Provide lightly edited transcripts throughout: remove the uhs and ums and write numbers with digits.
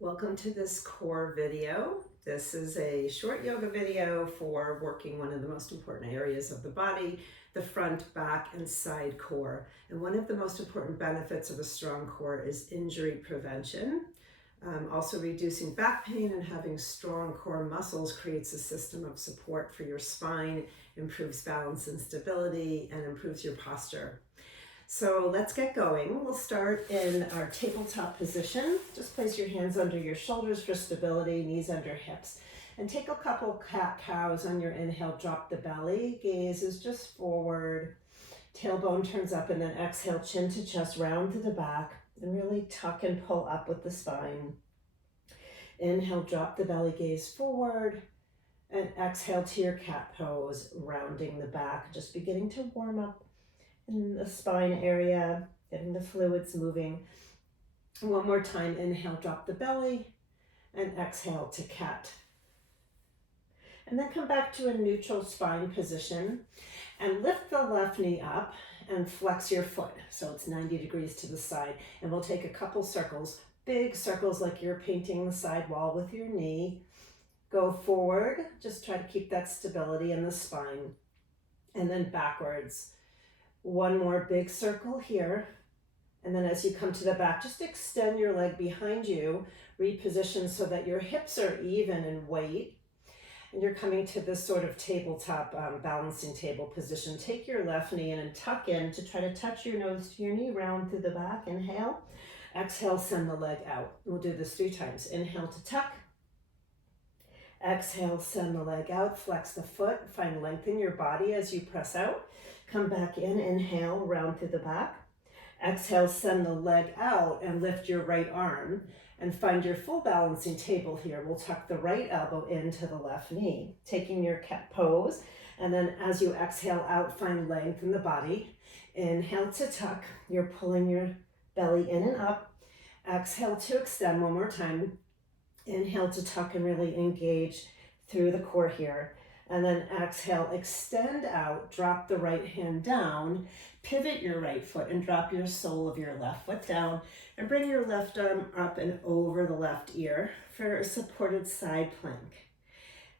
Welcome to this core video. This is a short yoga video for working one of the most important areas of the body, the front, back, and side core. And one of the most important benefits of a strong core is injury prevention. Also reducing back pain and having strong core muscles creates a system of support for your spine, improves balance and stability, and improves your posture. So let's get going. We'll start in our tabletop position. Just place your hands under your shoulders for stability, knees under hips. And take a couple cat-cows on your inhale, drop the belly, gaze is just forward, tailbone turns up, and then exhale, chin to chest, round to the back, and really tuck and pull up with the spine. Inhale, drop the belly, gaze forward, and exhale to your cat pose, rounding the back, just beginning to warm up in the spine area, getting the fluids moving. One more time, inhale, drop the belly, and exhale to cat. And then come back to a neutral spine position and lift the left knee up and flex your foot so it's 90 degrees to the side. And we'll take a couple circles, big circles like you're painting the side wall with your knee. Go forward, just try to keep that stability in the spine, and then backwards. One more big circle here, and then as you come to the back, just extend your leg behind you, reposition so that your hips are even in weight, and you're coming to this sort of tabletop balancing table position. Take your left knee in and tuck in to try to touch your nose to your knee, round through the back. Inhale, exhale, send the leg out. We'll do this 3 times. Inhale to tuck, exhale, send the leg out, flex the foot, find length in your body as you press out. Come back in, inhale, round through the back. Exhale, send the leg out and lift your right arm and find your full balancing table here. We'll tuck the right elbow into the left knee, taking your cat pose. And then as you exhale out, find length in the body. Inhale to tuck, you're pulling your belly in and up. Exhale to extend one more time. Inhale to tuck and really engage through the core here. And then exhale, extend out, drop the right hand down, pivot your right foot and drop your sole of your left foot down, and bring your left arm up and over the left ear for a supported side plank.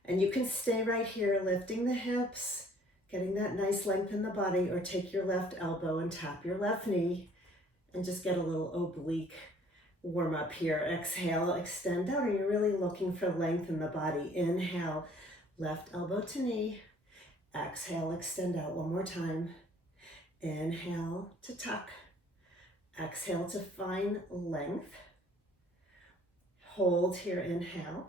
And you can stay right here, lifting the hips, getting that nice length in the body, or take your left elbow and tap your left knee and just get a little oblique warm up here. Exhale, extend down, and you're really looking for length in the body. Inhale, left elbow to knee. Exhale, extend out one more time. Inhale to tuck. Exhale to find length. Hold here, inhale.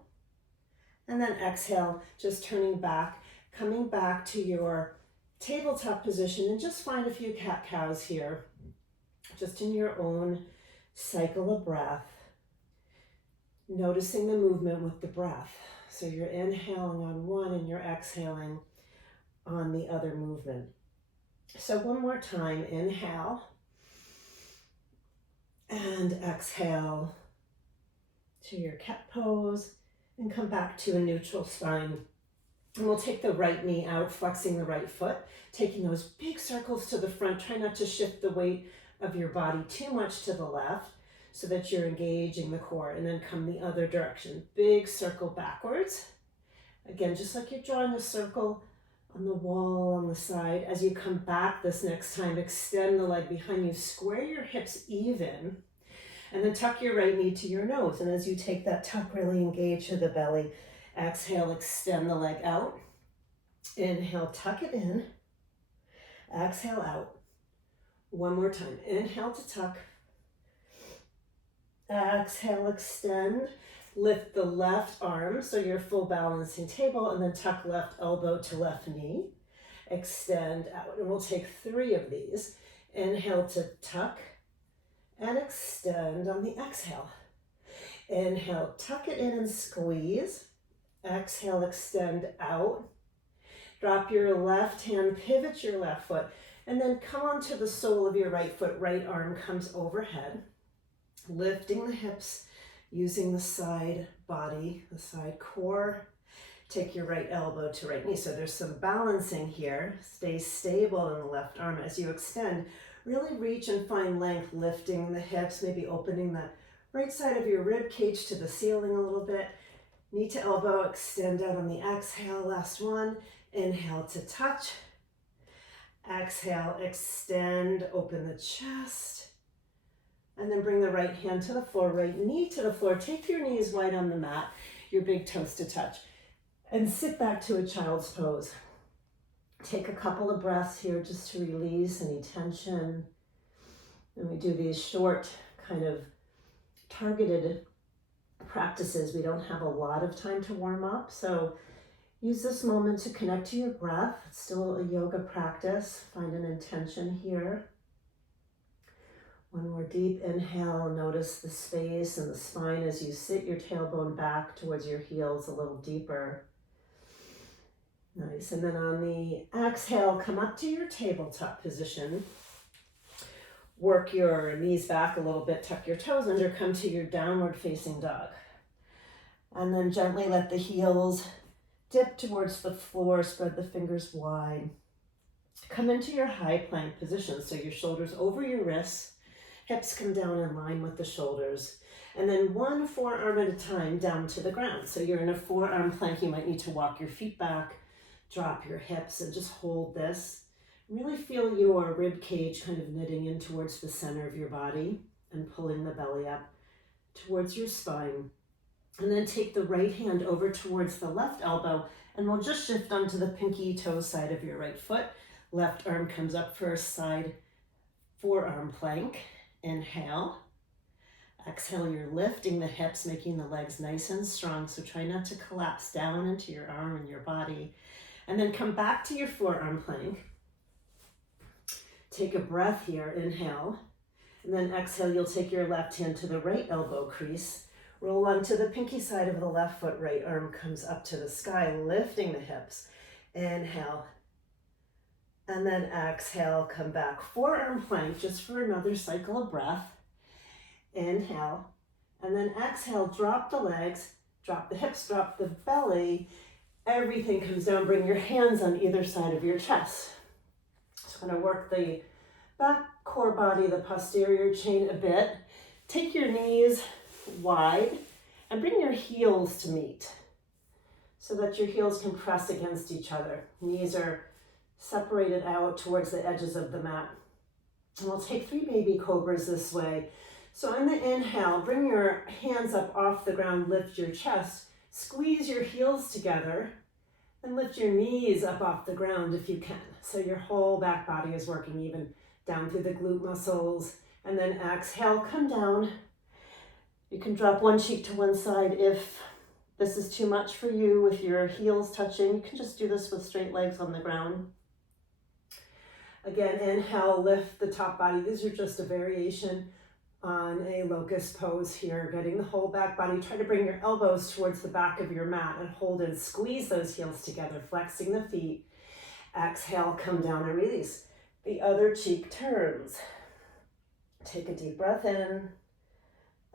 And then exhale, just turning back, coming back to your tabletop position, and just find a few cat-cows here, just in your own cycle of breath, noticing the movement with the breath. So you're inhaling on one and you're exhaling on the other movement. So one more time, inhale and exhale to your cat pose and come back to a neutral spine. And we'll take the right knee out, flexing the right foot, taking those big circles to the front. Try not to shift the weight of your body too much to the left so that you're engaging the core, and then come the other direction. Big circle backwards. Again, just like you're drawing a circle on the wall on the side. As you come back this next time, extend the leg behind you, square your hips even, and then tuck your right knee to your nose. And as you take that tuck, really engage to the belly. Exhale, extend the leg out. Inhale, tuck it in. Exhale out. One more time. Inhale to tuck. Exhale, extend. Lift the left arm so you're full balancing table, and then tuck left elbow to left knee. Extend out, and we'll take 3 of these. Inhale to tuck and extend on the exhale. Inhale, tuck it in and squeeze. Exhale, extend out. Drop your left hand, pivot your left foot, and then come onto the sole of your right foot. Right arm comes overhead, lifting the hips, using the side body, the side core. Take your right elbow to right knee. So there's some balancing here. Stay stable in the left arm as you extend. Really reach and find length, lifting the hips, maybe opening that Right side of your rib cage to the ceiling a little bit. Knee to elbow, extend out on the exhale. Last one. Inhale to touch. Exhale, extend, open the chest. And then bring the right hand to the floor, right knee to the floor. Take your knees wide on the mat, your big toes to touch. And sit back to a child's pose. Take a couple of breaths here just to release any tension. And we do these short, kind of targeted practices. We don't have a lot of time to warm up, so use this moment to connect to your breath. It's still a yoga practice. Find an intention here. One more deep inhale. Notice the space and the spine as you sit your tailbone back towards your heels a little deeper. Nice. And then on the exhale, come up to your tabletop position. Work your knees back a little bit, tuck your toes under, come to your downward facing dog. And then gently let the heels dip towards the floor, spread the fingers wide. Come into your high plank position, so your shoulders over your wrists, hips come down in line with the shoulders. And then one forearm at a time down to the ground. So you're in a forearm plank, you might need to walk your feet back, drop your hips, and just hold this. Really feel your rib cage kind of knitting in towards the center of your body and pulling the belly up towards your spine. And then take the right hand over towards the left elbow, and we'll just shift onto the pinky toe side of your right foot. Left arm comes up for a side forearm plank. Inhale. Exhale, you're lifting the hips, making the legs nice and strong, so try not to collapse down into your arm and your body. And then come back to your forearm plank. Take a breath here, inhale, and then exhale, you'll take your left hand to the right elbow crease, roll onto the pinky side of the left foot, right arm comes up to the sky, lifting the hips, inhale, and then exhale, come back, forearm plank, just for another cycle of breath, inhale, and then exhale, drop the legs, drop the hips, drop the belly, everything comes down, bring your hands on either side of your chest. So I'm going to work the back core body, the posterior chain a bit. Take your knees wide and bring your heels to meet so that your heels can press against each other. Knees are separated out towards the edges of the mat. And we'll take 3 baby cobras this way. So on the inhale, bring your hands up off the ground, lift your chest, squeeze your heels together, and lift your knees up off the ground if you can. So your whole back body is working, even down through the glute muscles. And then exhale, come down. You can drop one cheek to one side if this is too much for you with your heels touching. You can just do this with straight legs on the ground. Again, inhale, lift the top body. These are just a variation on a locust pose here, getting the whole back body. Try to bring your elbows towards the back of your mat and hold and squeeze those heels together, flexing the feet. Exhale, come down and release. The other cheek turns. Take a deep breath in,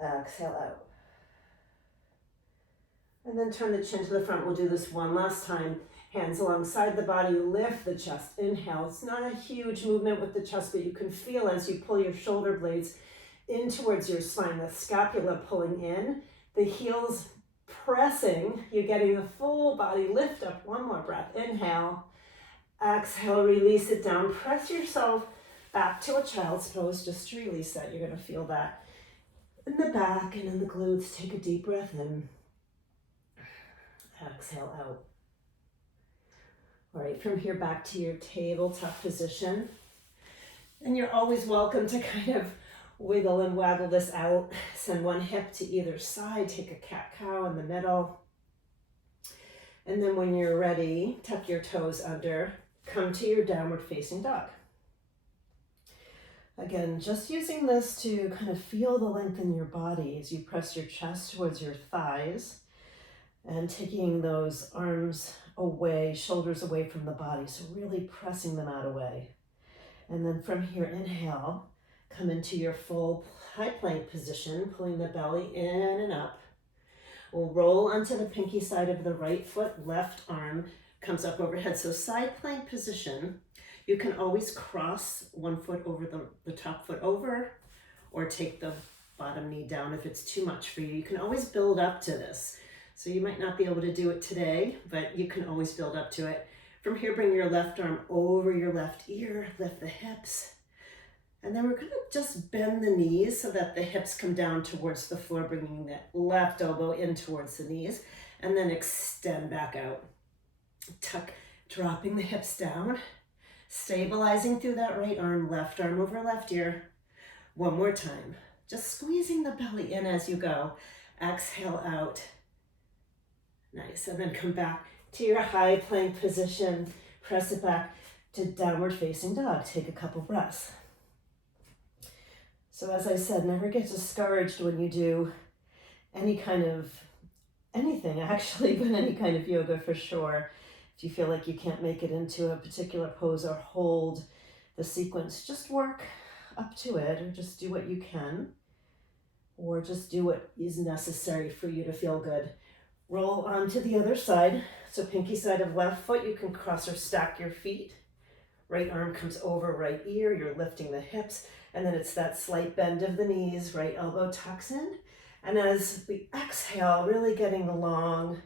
exhale out. And then turn the chin to the front. We'll do this one last time. Hands alongside the body, lift the chest, inhale. It's not a huge movement with the chest, but you can feel as you pull your shoulder blades in towards your spine, the scapula pulling in, the heels pressing, you're getting the full body lift up. One more breath, inhale, exhale, release it down, press yourself back to a child's pose just to release that. You're gonna feel that in the back and in the glutes. Take a deep breath in, exhale out. All right, from here back to your tabletop position. And you're always welcome to kind of wiggle and waggle this out. Send one hip to either side. Take a cat-cow in the middle. And then when you're ready, tuck your toes under. Come to your downward facing dog. Again, just using this to kind of feel the length in your body as you press your chest towards your thighs and taking those arms away, shoulders away from the body. So really pressing them out away. And then from here, inhale. Come into your full high plank position, pulling the belly in and up. We'll roll onto the pinky side of the right foot, left arm comes up overhead. So side plank position, you can always cross one foot over the top foot over, or take the bottom knee down if it's too much for you. You can always build up to this. So you might not be able to do it today, but you can always build up to it. From here, bring your left arm over your left ear, lift the hips. And then we're gonna just bend the knees so that the hips come down towards the floor, bringing that left elbow in towards the knees, and then extend back out. Tuck, dropping the hips down, stabilizing through that right arm, left arm over left ear. One more time, just squeezing the belly in as you go. Exhale out. Nice, and then come back to your high plank position. Press it back to downward facing dog. Take a couple breaths. So as I said, never get discouraged when you do any kind of, anything actually, but any kind of yoga for sure. If you feel like you can't make it into a particular pose or hold the sequence, just work up to it, or just do what you can, or just do what is necessary for you to feel good. Roll onto the other side. So pinky side of left foot, you can cross or stack your feet. Right arm comes over right ear, you're lifting the hips, and then it's that slight bend of the knees, right elbow tucks in. And as we exhale, really getting the long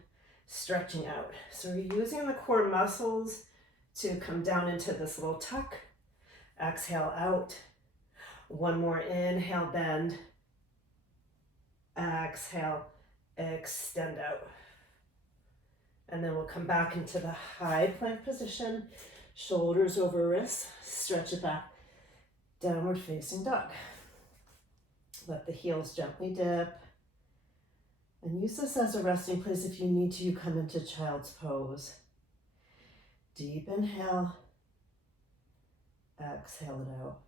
stretching out. So we're using the core muscles to come down into this little tuck. Exhale out. One more inhale, bend. Exhale, extend out. And then we'll come back into the high plank position, shoulders over wrists, stretch it back, downward facing dog. Let the heels gently dip. And use this as a resting place. If you need to, you come into child's pose. Deep inhale, exhale it out.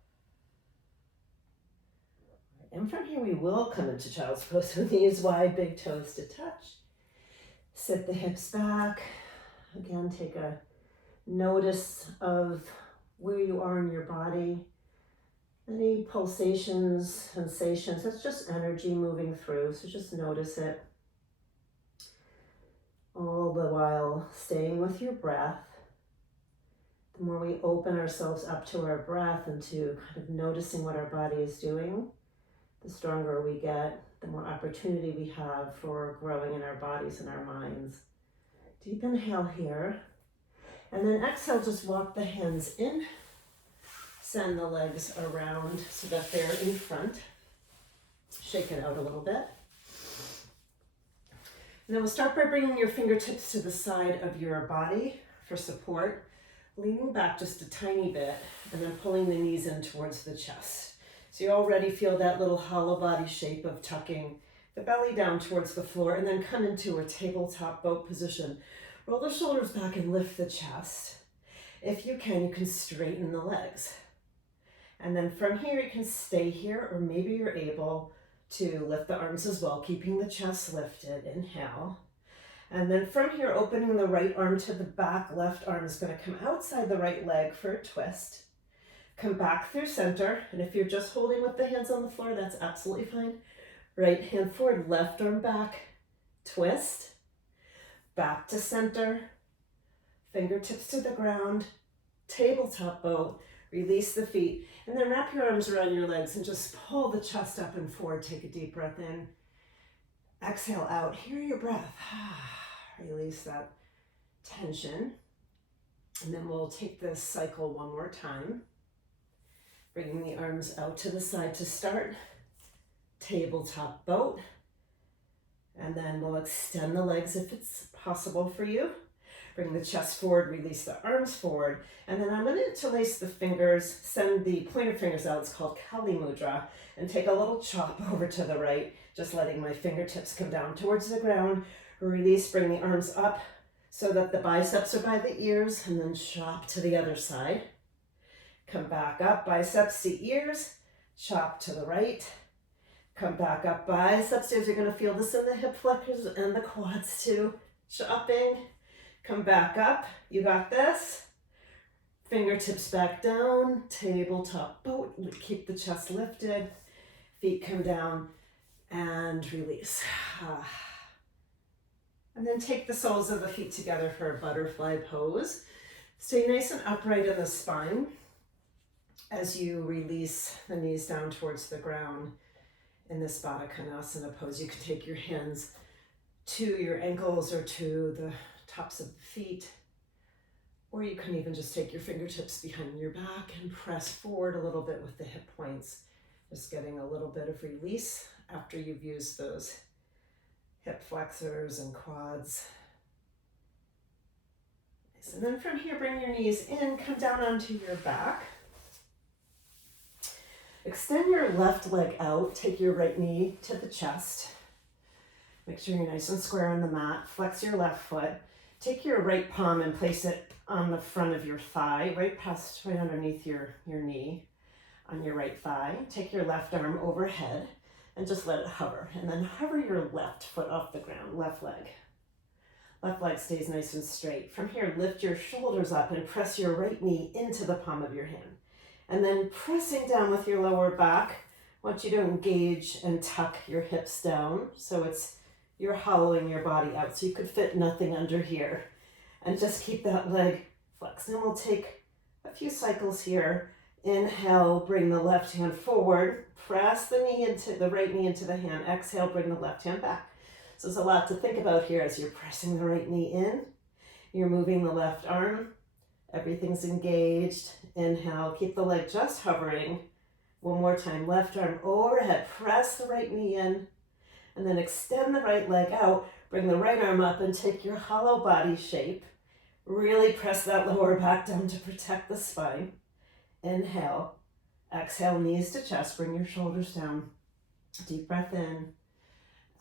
And from here, we will come into child's pose. So knees wide, big toes to touch. Sit the hips back. Again, take a notice of where you are in your body. Any pulsations, sensations, that's just energy moving through. So just notice it. All the while staying with your breath. The more we open ourselves up to our breath and to kind of noticing what our body is doing, the stronger we get, the more opportunity we have for growing in our bodies and our minds. Deep inhale here. And then exhale, just walk the hands in. Send the legs around so that they're in front. Shake it out a little bit. And then we'll start by bringing your fingertips to the side of your body for support. Leaning back just a tiny bit and then pulling the knees in towards the chest. So you already feel that little hollow body shape of tucking the belly down towards the floor, and then come into a tabletop boat position. Roll the shoulders back and lift the chest. If you can straighten the legs. And then from here, you can stay here, or maybe you're able to lift the arms as well, keeping the chest lifted. Inhale. And then from here, opening the right arm to the back, left arm is going to come outside the right leg for a twist. Come back through center, and if you're just holding with the hands on the floor, that's absolutely fine. Right hand forward, left arm back, twist, back to center, fingertips to the ground, tabletop boat, release the feet, and then wrap your arms around your legs and just pull the chest up and forward. Take a deep breath in, exhale out, hear your breath, release that tension, and then we'll take this cycle one more time. Bringing the arms out to the side to start. Tabletop boat. And then we'll extend the legs if it's possible for you. Bring the chest forward, release the arms forward. And then I'm going to interlace the fingers, send the pointer fingers out. It's called Kali Mudra. And take a little chop over to the right, just letting my fingertips come down towards the ground. Release, bring the arms up so that the biceps are by the ears, and then chop to the other side. Come back up, biceps to ears, chop to the right. Come back up, biceps. You're going to feel this in the hip flexors and the quads too. Chopping. Come back up. You got this. Fingertips back down. Tabletop boat. Keep the chest lifted. Feet come down and release. And then take the soles of the feet together for a butterfly pose. Stay nice and upright in the spine as you release the knees down towards the ground in this Baddha Konasana pose. You can take your hands to your ankles or to the tops of the feet, or you can even just take your fingertips behind your back and press forward a little bit with the hip points, just getting a little bit of release after you've used those hip flexors and quads. Nice. And then from here, bring your knees in, come down onto your back. Extend your left leg out, take your right knee to the chest. Make sure you're nice and square on the mat. Flex your left foot. Take your right palm and place it on the front of your thigh, right underneath your knee on your right thigh. Take your left arm overhead and just let it hover. And then hover your left foot off the ground, left leg. Left leg stays nice and straight. From here, lift your shoulders up and press your right knee into the palm of your hand. And then pressing down with your lower back, I want you to engage and tuck your hips down. So you're hollowing your body out. So you could fit nothing under here. And just keep that leg flexed. And we'll take a few cycles here. Inhale, bring the left hand forward. Press the right knee into the hand. Exhale, bring the left hand back. So there's a lot to think about here as you're pressing the right knee in. You're moving the left arm. Everything's engaged. Inhale, keep the leg just hovering. One more time, left arm overhead. Press the right knee in. And then extend the right leg out. Bring the right arm up and take your hollow body shape. Really press that lower back down to protect the spine. Inhale. Exhale, knees to chest. Bring your shoulders down. Deep breath in.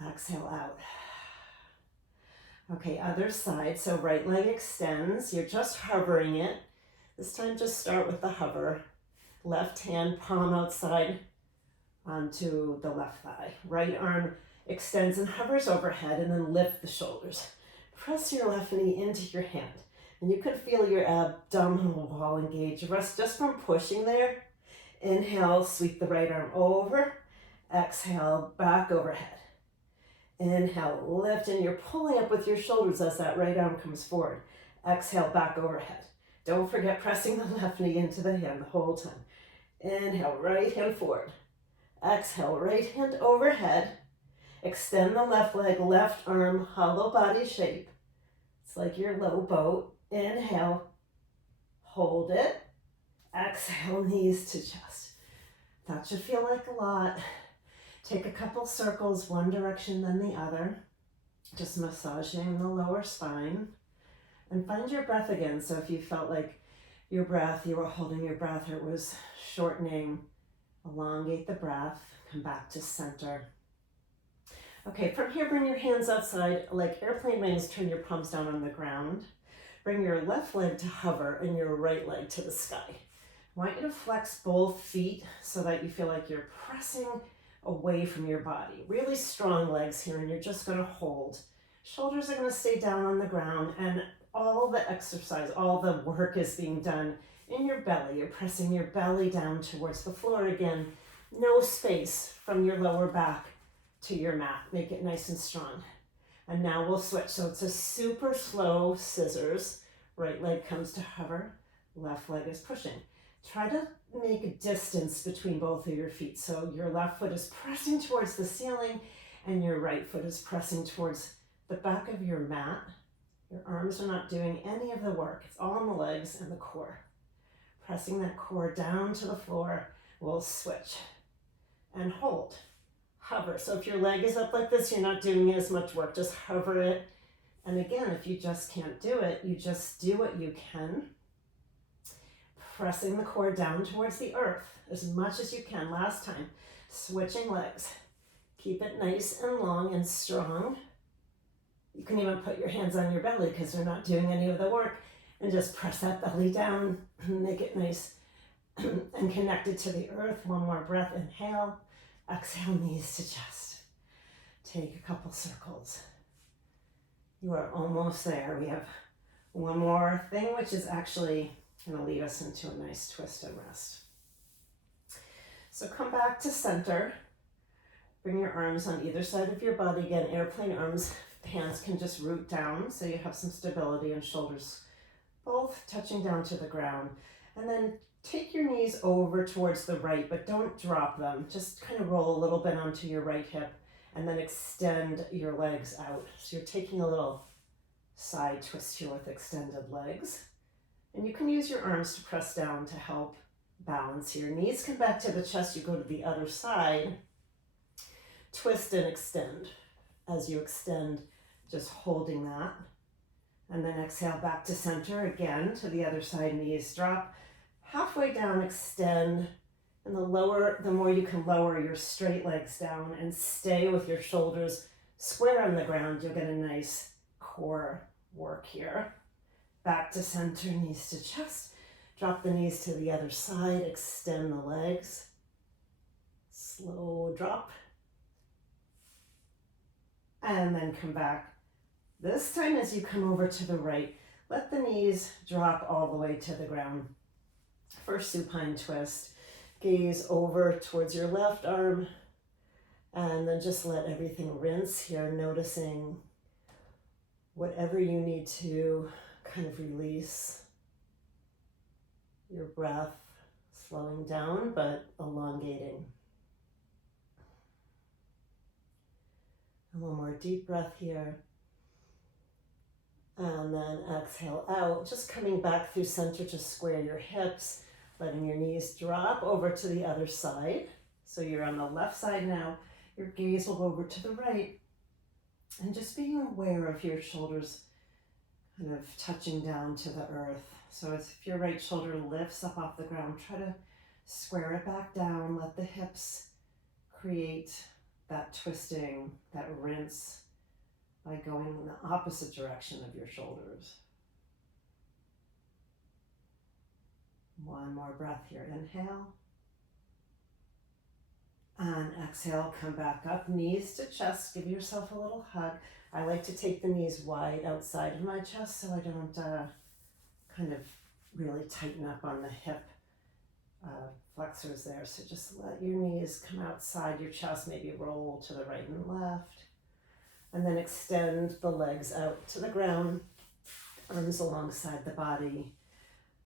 Exhale out. Okay, other side. So right leg extends. You're just hovering it. This time just start with the hover. Left hand palm outside onto the left thigh. Right arm extends and hovers overhead, and then lift the shoulders. Press your left knee into your hand. And you can feel your abdominal wall engage. Rest just from pushing there. Inhale, sweep the right arm over. Exhale, back overhead. Inhale, lift, and you're pulling up with your shoulders as that right arm comes forward. Exhale, back overhead. Don't forget pressing the left knee into the hand the whole time. Inhale, right hand forward. Exhale, right hand overhead. Extend the left leg, left arm, hollow body shape. It's like your low boat. Inhale, hold it. Exhale, knees to chest. That should feel like a lot. Take a couple circles, one direction then the other. Just massaging the lower spine. And find your breath again. So if you felt like you were holding your breath, or it was shortening, elongate the breath, come back to center. Okay, from here, bring your hands outside like airplane wings, turn your palms down on the ground. Bring your left leg to hover and your right leg to the sky. I want you to flex both feet so that you feel like you're pressing away from your body. Really strong legs here, and you're just gonna hold. Shoulders are gonna stay down on the ground, and all the exercise, all the work is being done in your belly. You're pressing your belly down towards the floor again. No space from your lower back to your mat. Make it nice and strong. And now we'll switch. So it's a super slow scissors. Right leg comes to hover. Left leg is pushing. Try to make a distance between both of your feet. So your left foot is pressing towards the ceiling and your right foot is pressing towards the back of your mat. Your arms are not doing any of the work. It's all on the legs and the core. Pressing that core down to the floor. We'll switch and hold. Hover. So if your leg is up like this, you're not doing as much work. Just hover it. And again, if you just can't do it, you just do what you can. Pressing the core down towards the earth as much as you can. Last time. Switching legs. Keep it nice and long and strong. You can even put your hands on your belly because they're not doing any of the work. And just press that belly down. Make it nice and connected to the earth. One more breath. Inhale. Exhale, knees to chest. Take a couple circles. You are almost there. We have one more thing, which is actually going to lead us into a nice twist and rest. So come back to center. Bring your arms on either side of your body. Again, airplane arms. Hands can just root down so you have some stability, and shoulders both touching down to the ground. And then take your knees over towards the right, but don't drop them. Just kind of roll a little bit onto your right hip and then extend your legs out. So you're taking a little side twist here with extended legs. And you can use your arms to press down to help balance here. Knees come back to the chest, you go to the other side. Twist and extend. As you extend, just holding that. And then exhale back to center again to the other side, knees drop. Halfway down, extend. And the more you can lower your straight legs down and stay with your shoulders square on the ground, you'll get a nice core work here. Back to center, knees to chest. Drop the knees to the other side, extend the legs. Slow drop. And then come back. This time as you come over to the right, let the knees drop all the way to the ground. First supine twist. Gaze over towards your left arm. And then just let everything rinse here, noticing whatever you need to kind of release. Your breath slowing down but elongating. And one more deep breath here. And then exhale out, just coming back through center to square your hips, letting your knees drop over to the other side. So you're on the left side now. Your gaze will go over to the right. And just being aware of your shoulders kind of touching down to the earth. So if your right shoulder lifts up off the ground, try to square it back down. Let the hips create that twisting, that rinse by going in the opposite direction of your shoulders. One more breath here. Inhale. And exhale, come back up, knees to chest. Give yourself a little hug. I like to take the knees wide outside of my chest so I don't kind of really tighten up on the hip flexors there. So just let your knees come outside your chest, maybe roll to the right and left. And then extend the legs out to the ground, arms alongside the body.